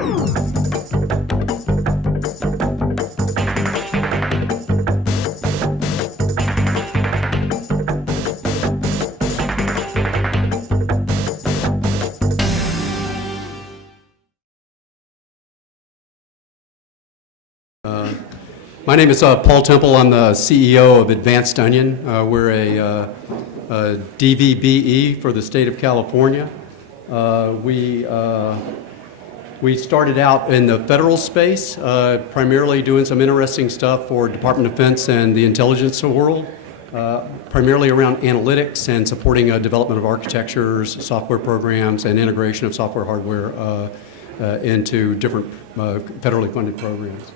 My name is Paul Temple. I'm the CEO of Advanced Onion. We're a DVBE for the state of California. We started out in the federal space, primarily doing some interesting stuff for Department of Defense and the intelligence world, primarily around analytics and supporting development of architectures, software programs, and integration of software hardware into different federally funded programs.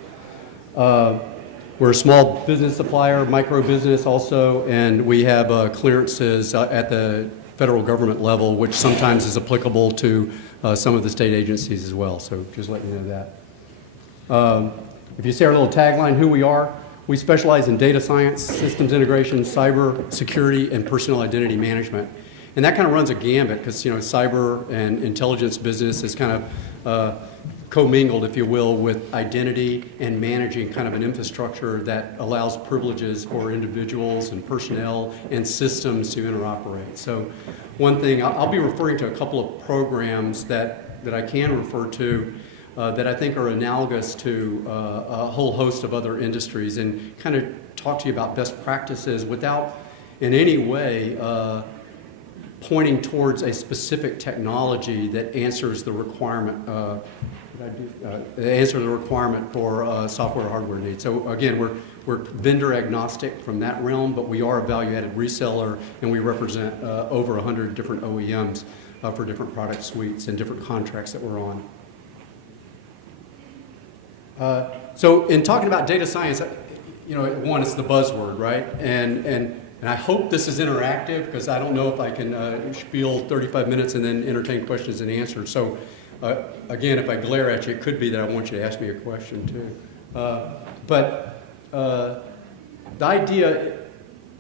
We're a small business supplier, micro business also, and we have clearances at the federal government level, which sometimes is applicable to some of the state agencies as well. So just let you know that. If you see our little tagline, who we are, we specialize in data science, systems integration, cyber security, and personal identity management. And that kind of runs a gambit because, cyber and intelligence business is kind of commingled, if you will, with identity and managing kind of an infrastructure that allows privileges for individuals and personnel and systems to interoperate. So one thing, I'll be referring to a couple of programs that I can refer to that I think are analogous to a whole host of other industries and kind of talk to you about best practices without in any way pointing towards a specific technology that answers the requirement for software hardware needs. So again, we're vendor agnostic from that realm, but we are a value-added reseller, and we represent over 100 different OEMs for different product suites and different contracts that we're on. So in talking about data science, one, it's the buzzword, right? And I hope this is interactive because I don't know if I can spiel 35 minutes and then entertain questions and answers. So again, if I glare at you, it could be that I want you to ask me a question too. But the idea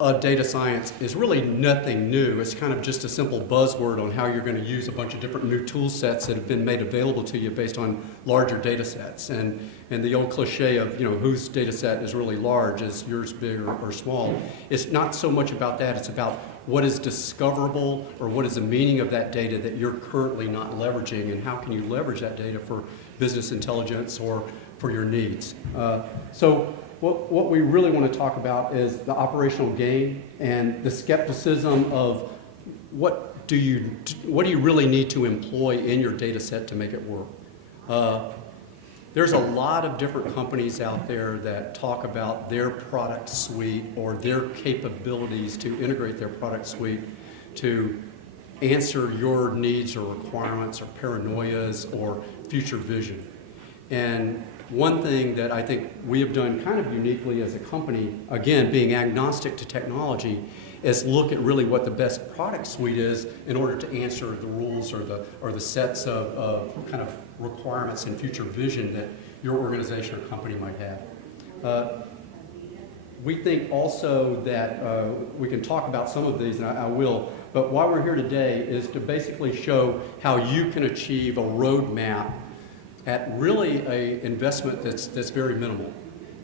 of data science is really nothing new. It's kind of just a simple buzzword on how you're going to use a bunch of different new tool sets that have been made available to you based on larger data sets. And the old cliche of, whose data set is really large, is yours big or small. It's not so much about that. It's about what is discoverable or what is the meaning of that data that you're currently not leveraging, and how can you leverage that data for business intelligence or for your needs. So what we really want to talk about is the operational gain and the skepticism of what do you really need to employ in your data set to make it work. There's a lot of different companies out there that talk about their product suite or their capabilities to integrate their product suite to answer your needs or requirements or paranoias or future vision. And one thing that I think we have done kind of uniquely as a company, again, being agnostic to technology, is look at really what the best product suite is in order to answer the rules or the sets of kind of requirements and future vision that your organization or company might have. We think also that we can talk about some of these, and I will, but why we're here today is to basically show how you can achieve a roadmap at really an investment that's very minimal.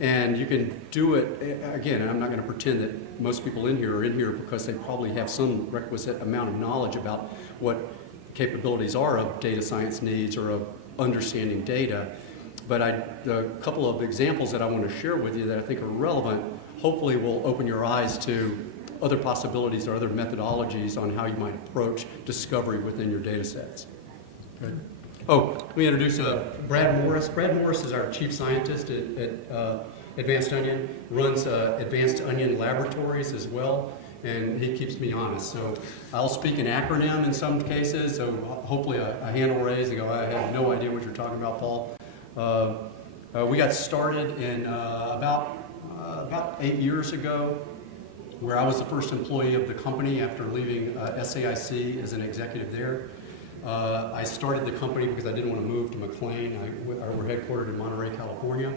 And you can do it, again, I'm not going to pretend that most people in here are in here because they probably have some requisite amount of knowledge about what capabilities are of data science needs or of understanding data. But the couple of examples that I want to share with you that I think are relevant hopefully will open your eyes to other possibilities or other methodologies on how you might approach discovery within your data sets. Good. Oh, let me introduce Brad Morris. Brad Morris is our chief scientist at Advanced Onion, runs Advanced Onion Laboratories as well, and he keeps me honest. So I'll speak an acronym in some cases, so hopefully a hand will raise and go, I have no idea what you're talking about, Paul. We got started in about 8 years ago, where I was the first employee of the company after leaving SAIC as an executive there. I started the company because I didn't want to move to McLean. We're headquartered in Monterey, California.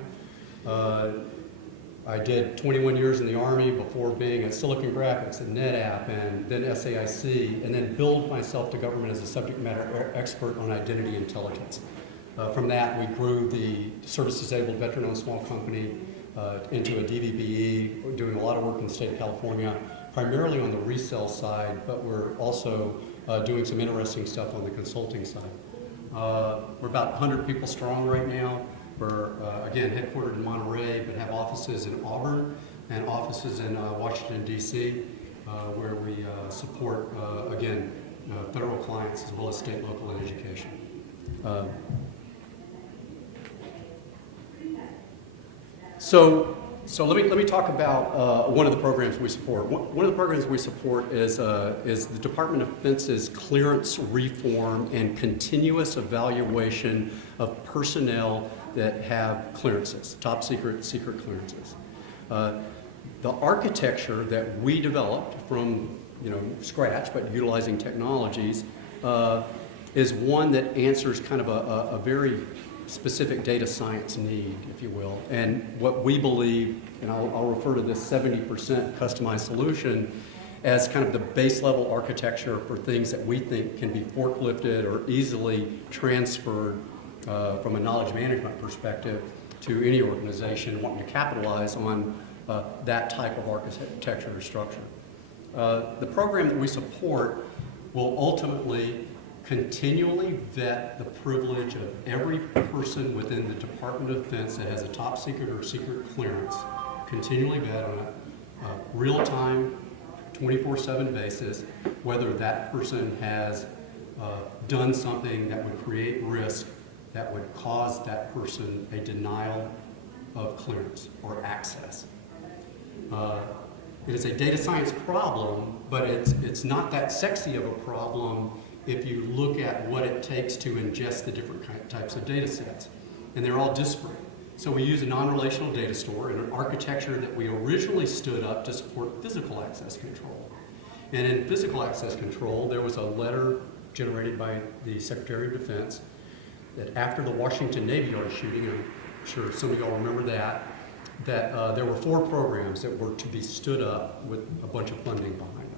I did 21 years in the Army before being at Silicon Graphics and NetApp and then SAIC, and then billed myself to government as a subject matter expert on identity intelligence. From that, we grew the service-disabled veteran-owned small company into a DVBE. We're doing a lot of work in the state of California, primarily on the resale side, but we're also doing some interesting stuff on the consulting side. We're about 100 people strong right now. We're, again, headquartered in Monterey, but have offices in Auburn and offices in Washington, D.C., where we support, again, federal clients as well as state, local, and education. So let me talk about one of the programs we support. One of the programs we support is the Department of Defense's clearance reform and continuous evaluation of personnel that have clearances, top secret clearances. The architecture that we developed from scratch, but utilizing technologies, is one that answers kind of a very specific data science need, if you will. And what we believe, and I'll refer to this 70% customized solution as kind of the base level architecture for things that we think can be forklifted or easily transferred from a knowledge management perspective to any organization wanting to capitalize on that type of architecture or structure. The program that we support will ultimately continually vet the privilege of every person within the Department of Defense that has a top secret or secret clearance, continually vet on a real-time, 24/7 basis, whether that person has done something that would create risk that would cause that person a denial of clearance or access. It is a data science problem, but it's not that sexy of a problem if you look at what it takes to ingest the different types of data sets. And they're all disparate. So we use a non-relational data store in an architecture that we originally stood up to support physical access control. And in physical access control, there was a letter generated by the Secretary of Defense that after the Washington Navy Yard shooting, I'm sure some of y'all remember that there were 4 programs that were to be stood up with a bunch of funding behind them.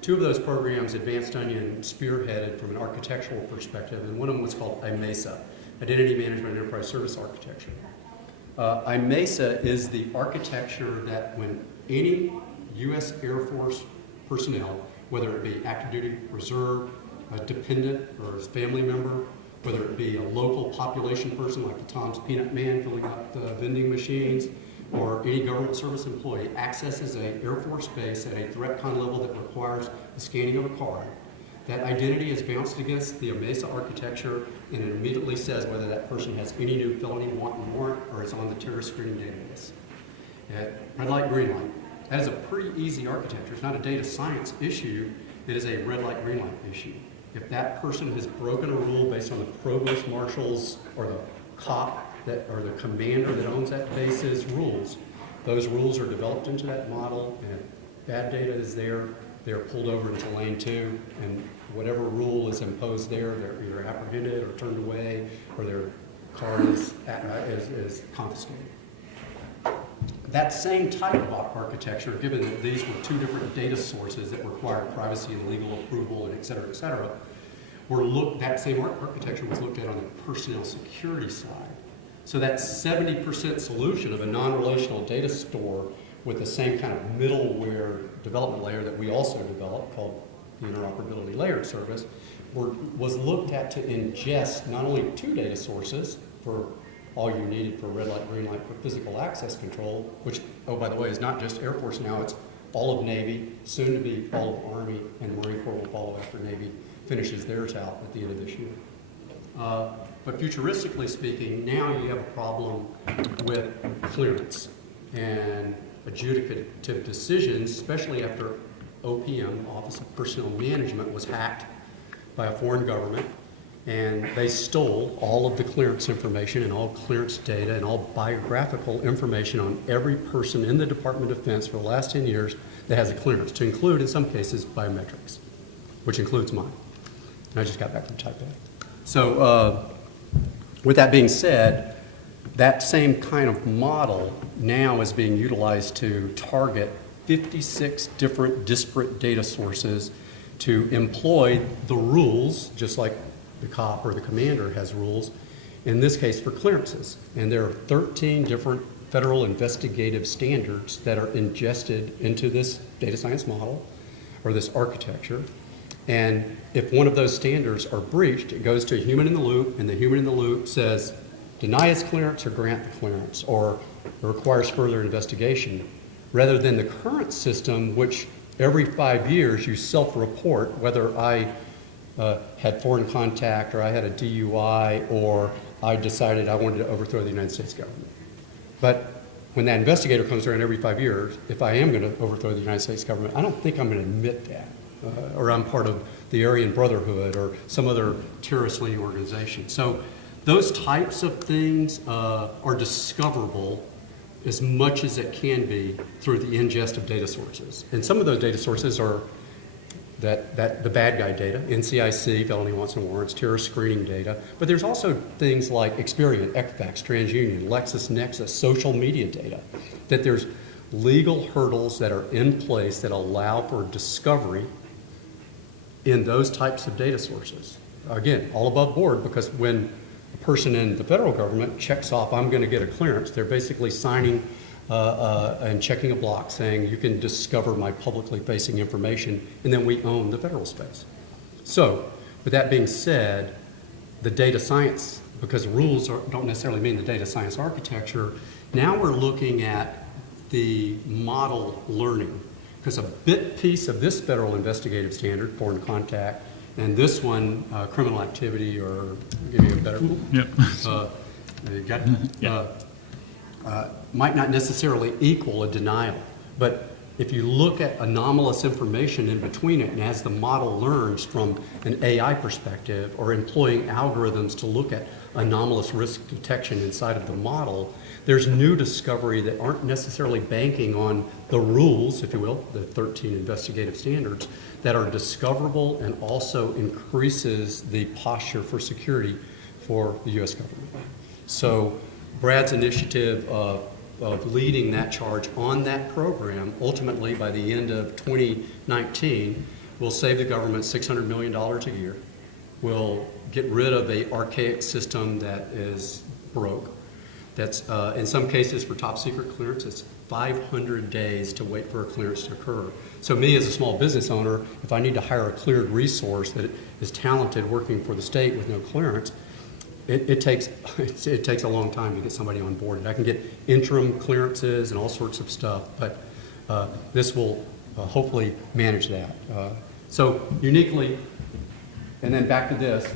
2 of those programs Advanced Onion spearheaded from an architectural perspective, and one of them was called IMESA, Identity Management and Enterprise Service Architecture. IMESA is the architecture that when any U.S. Air Force personnel, whether it be active duty, reserve, a dependent, or a family member, whether it be a local population person like the Tom's Peanut Man filling up the vending machines, or any government service employee accesses an Air Force base at a threat con level that requires the scanning of a card, that identity is bounced against the IMESA architecture, and it immediately says whether that person has any new felony warrant or is on the terrorist screening database. Red light, green light. That is a pretty easy architecture. It's not a data science issue. It is a red light, green light issue. If that person has broken a rule based on the provost marshal's or the cop or the commander that owns that base's rules, those rules are developed into that model, and if bad data is there, they're pulled over into lane 2, and whatever rule is imposed there, they're either apprehended or turned away, or their card is confiscated. That same type of architecture, given that these were 2 different data sources that required privacy and legal approval and et cetera, that same architecture was looked at on the personnel security side. So that 70% solution of a non-relational data store with the same kind of middleware development layer that we also developed, called the interoperability layered service, was looked at to ingest not only 2 data sources for all you needed for red light, green light for physical access control, which, oh, by the way, is not just Air Force now, it's all of Navy, soon to be all of Army, and Marine Corps will follow after Navy finishes theirs out at the end of this year. But futuristically speaking, now you have a problem with clearance and adjudicative decisions, especially after OPM, Office of Personnel Management, was hacked by a foreign government, and they stole all of the clearance information and all clearance data and all biographical information on every person in the Department of Defense for the last 10 years that has a clearance, to include, in some cases, biometrics, which includes mine. And I just got back from Taipei. So with that being said, that same kind of model now is being utilized to target 56 different disparate data sources to employ the rules, just like the cop or the commander has rules, in this case for clearances. And there are 13 different federal investigative standards that are ingested into this data science model or this architecture. And if one of those standards are breached, it goes to a human in the loop, and the human in the loop says, deny his clearance or grant the clearance, or requires further investigation, rather than the current system, which every 5 years you self-report whether I had foreign contact, or I had a DUI, or I decided I wanted to overthrow the United States government. But when that investigator comes around every 5 years, if I am going to overthrow the United States government, I don't think I'm going to admit that. Or I'm part of the Aryan Brotherhood or some other terrorist-leaning organization. So those types of things are discoverable as much as it can be through the ingest of data sources. And some of those data sources are the bad guy data, NCIC, felony wants and warrants, terrorist screening data. But there's also things like Experian, Equifax, TransUnion, LexisNexis, social media data, that there's legal hurdles that are in place that allow for discovery in those types of data sources. Again, all above board, because when a person in the federal government checks off, I'm going to get a clearance, they're basically signing and checking a block saying you can discover my publicly facing information, and then we own the federal space. So, with that being said, the data science, because rules don't necessarily mean the data science architecture, now we're looking at the model learning. Because a bit piece of this federal investigative standard, foreign contact, and this one, criminal activity, or I'll give you a better one. Yep. You got it? Might not necessarily equal a denial. But if you look at anomalous information in between it, and as the model learns from an AI perspective, or employing algorithms to look at anomalous risk detection inside of the model, there's new discovery that aren't necessarily banking on the rules, if you will, the 13 investigative standards, that are discoverable and also increases the posture for security for the U.S. government. So Brad's initiative of leading that charge on that program, ultimately by the end of 2019, will save the government $600 million a year, will get rid of an archaic system that is broke. That's, in some cases, for top secret clearance, it's 500 days to wait for a clearance to occur. So me as a small business owner, if I need to hire a cleared resource that is talented working for the state with no clearance, it takes a long time to get somebody on board. I can get interim clearances and all sorts of stuff, but this will hopefully manage that. So uniquely, and then back to this,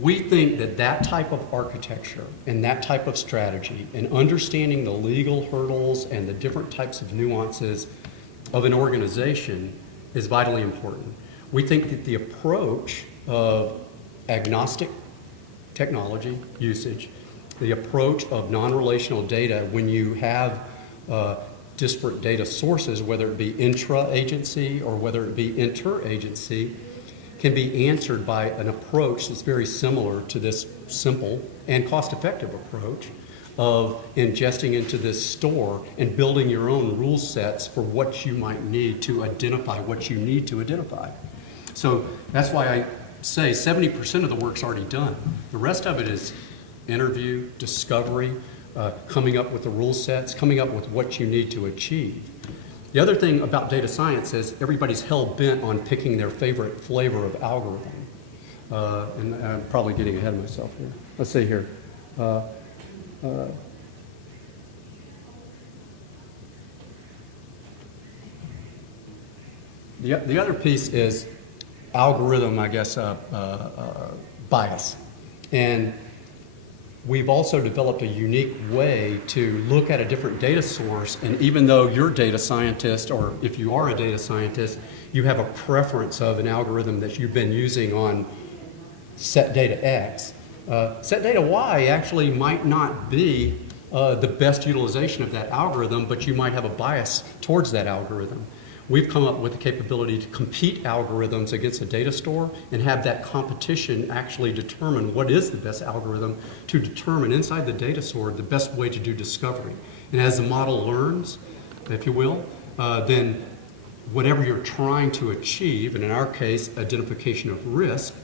we think that that type of architecture and that type of strategy and understanding the legal hurdles and the different types of nuances of an organization is vitally important. We think that the approach of agnostic technology usage, the approach of non-relational data when you have disparate data sources, whether it be intra-agency or whether it be inter-agency, can be answered by an approach that's very similar to this simple and cost-effective approach of ingesting into this store and building your own rule sets for what you might need to identify what you need to identify. So that's why I say 70% of the work's already done. The rest of it is interview, discovery, coming up with the rule sets, coming up with what you need to achieve. The other thing about data science is everybody's hell-bent on picking their favorite flavor of algorithm. And I'm probably getting ahead of myself here. Let's see here. The other piece is algorithm, I guess, bias. And we've also developed a unique way to look at a different data source, and even though you're a data scientist, or if you are a data scientist, you have a preference of an algorithm that you've been using on set data X, set data Y actually might not be the best utilization of that algorithm, but you might have a bias towards that algorithm. We've come up with the capability to compete algorithms against a data store and have that competition actually determine what is the best algorithm to determine inside the data store the best way to do discovery. And as the model learns, if you will, then whatever you're trying to achieve, and in our case, identification of risk,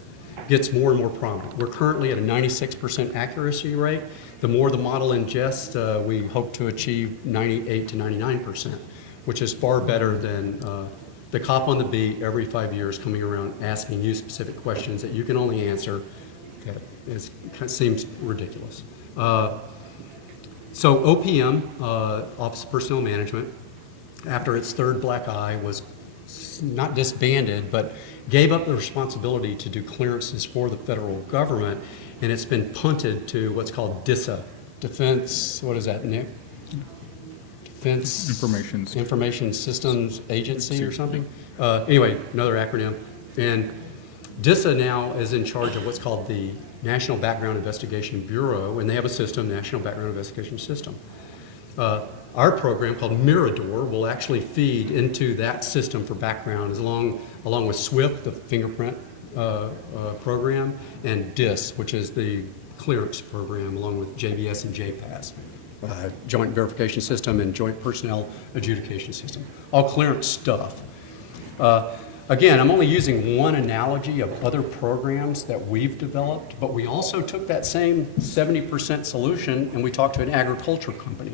gets more and more prominent. We're currently at a 96% accuracy rate. The more the model ingests, we hope to achieve 98 to 99%, which is far better than the cop on the beat every 5 years coming around asking you specific questions that you can only answer. It seems ridiculous. So OPM, Office of Personnel Management, after its third black eye, was not disbanded, but gave up the responsibility to do clearances for the federal government, and it's been punted to what's called DISA, Defense, what is that, Nick? Defense Information Systems Agency or something? Anyway, another acronym. And DISA now is in charge of what's called the National Background Investigation Bureau, and they have a system, National Background Investigation System. Our program called Mirador will actually feed into that system for background along with SWIFT, the fingerprint program, and DIS, which is the clearance program, along with JBS and JPAS, Joint Verification System and Joint Personnel Adjudication System. All clearance stuff. Again, I'm only using one analogy of other programs that we've developed, but we also took that same 70% solution and we talked to an agriculture company.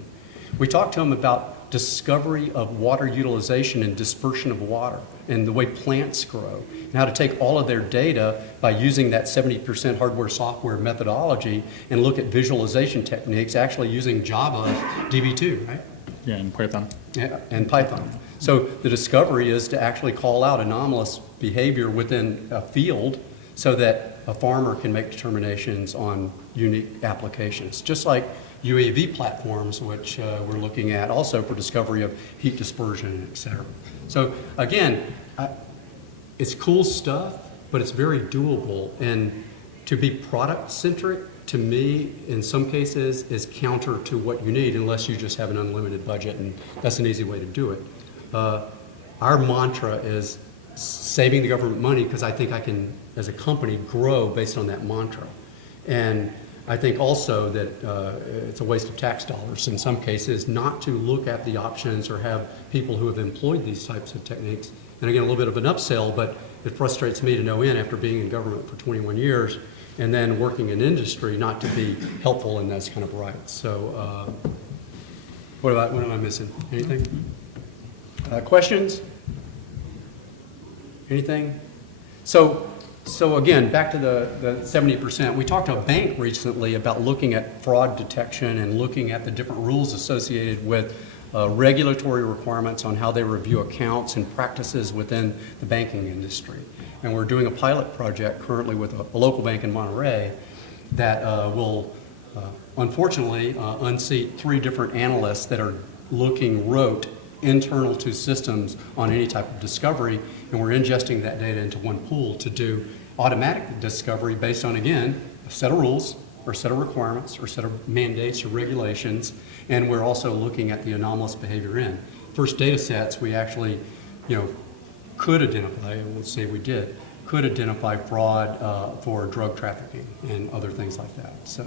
We talked to them about discovery of water utilization and dispersion of water and the way plants grow, and how to take all of their data by using that 70% hardware-software methodology and look at visualization techniques, actually using Java DB2, right? Yeah, and Python. Yeah, and Python. So the discovery is to actually call out anomalous behavior within a field so that a farmer can make determinations on unique applications, just like UAV platforms, which we're looking at also for discovery of heat dispersion, et cetera. So again, it's cool stuff, but it's very doable. And to be product-centric, to me, in some cases, is counter to what you need unless you just have an unlimited budget, and that's an easy way to do it. Our mantra is saving the government money because I think I can, as a company, grow based on that mantra. And I think also that it's a waste of tax dollars in some cases not to look at the options or have people who have employed these types of techniques. And again, a little bit of an upsell, but it frustrates me to no end after being in government for 21 years and then working in industry not to be helpful in those kind of rights. So what am I missing? Anything? Questions? Anything? So again, back to the 70%. We talked to a bank recently about looking at fraud detection and looking at the different rules associated with regulatory requirements on how they review accounts and practices within the banking industry. And we're doing a pilot project currently with a local bank in Monterey that will unfortunately unseat 3 different analysts that are looking rote internal to systems on any type of discovery, and we're ingesting that data into one pool to do automatic discovery based on, again, a set of rules or a set of requirements or a set of mandates or regulations, and we're also looking at the anomalous behavior in. First data sets, we actually, could identify, and we'll say we did, could identify fraud for drug trafficking and other things like that. So.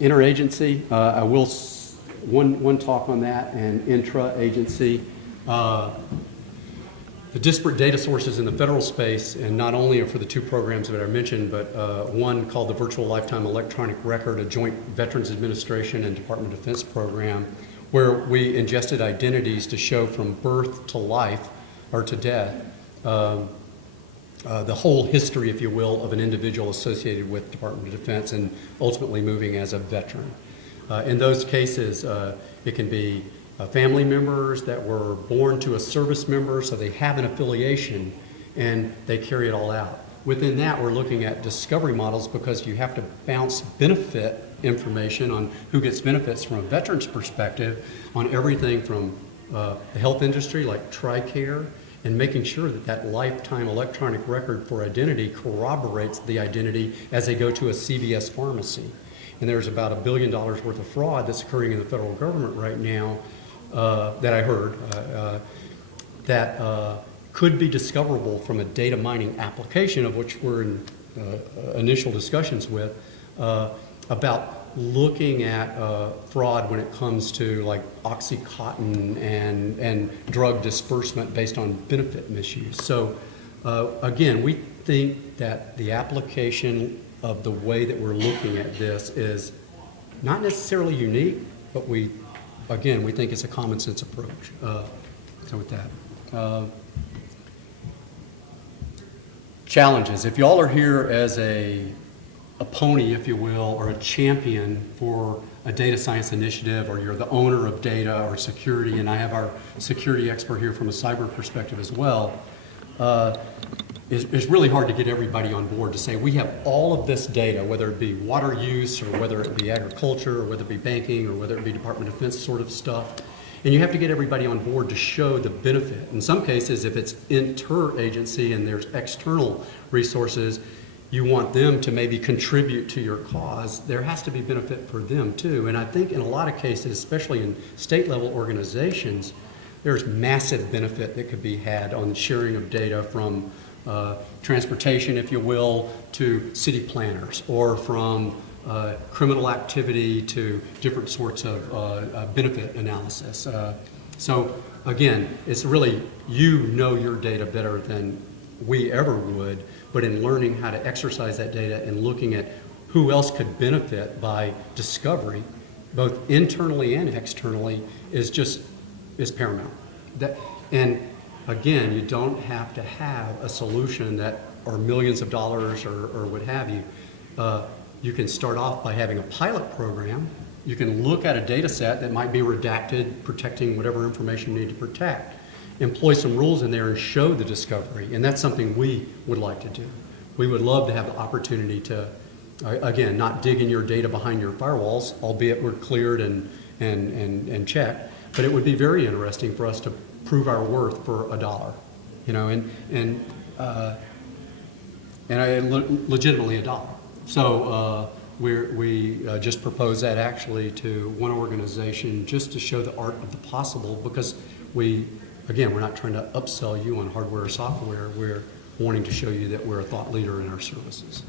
Interagency, I will, one talk on that, and intra-agency. The disparate data sources in the federal space, and not only for the 2 programs that I mentioned, but one called the Virtual Lifetime Electronic Record, a joint Veterans Administration and Department of Defense program, where we ingested identities to show from birth to life, or to death, the whole history, if you will, of an individual associated with Department of Defense and ultimately moving as a veteran. In those cases, it can be family members that were born to a service member, so they have an affiliation and they carry it all out. Within that, we're looking at discovery models because you have to bounce benefit information on who gets benefits from a veteran's perspective on everything from the health industry like TRICARE, and making sure that that lifetime electronic record for identity corroborates the identity as they go to a CVS pharmacy. And there's about $1 billion worth of fraud that's occurring in the federal government right now that I heard that could be discoverable from a data mining application, of which we're in initial discussions with, about looking at fraud when it comes to like Oxycontin and drug disbursement based on benefit misuse. So again, we think that the application of the way that we're looking at this is not necessarily unique, but we think it's a common sense approach. So with that. Challenges. If y'all are here as a pony, if you will, or a champion for a data science initiative, or you're the owner of data or security, and I have our security expert here from a cyber perspective as well, it's really hard to get everybody on board to say we have all of this data, whether it be water use or whether it be agriculture or whether it be banking or whether it be Department of Defense sort of stuff. And you have to get everybody on board to show the benefit. In some cases, if it's inter-agency and there's external resources, you want them to maybe contribute to your cause. There has to be benefit for them too. And I think in a lot of cases, especially in state-level organizations, there's massive benefit that could be had on sharing of data from transportation, if you will, to city planners, or from criminal activity to different sorts of benefit analysis. So again, it's really, you know your data better than we ever would, but in learning how to exercise that data and looking at who else could benefit by discovery, both internally and externally, is paramount. And again, you don't have to have a solution that are millions of dollars or what have you. You can start off by having a pilot program. You can look at a data set that might be redacted, protecting whatever information you need to protect. Employ some rules in there and show the discovery, and that's something we would like to do. We would love to have the opportunity to, again, not dig in your data behind your firewalls, albeit we're cleared and checked, but it would be very interesting for us to prove our worth for $1, you know, and legitimately $1. So we just proposed that actually to one organization just to show the art of the possible, because we're not trying to upsell you on hardware or software. We're wanting to show you that we're a thought leader in our services.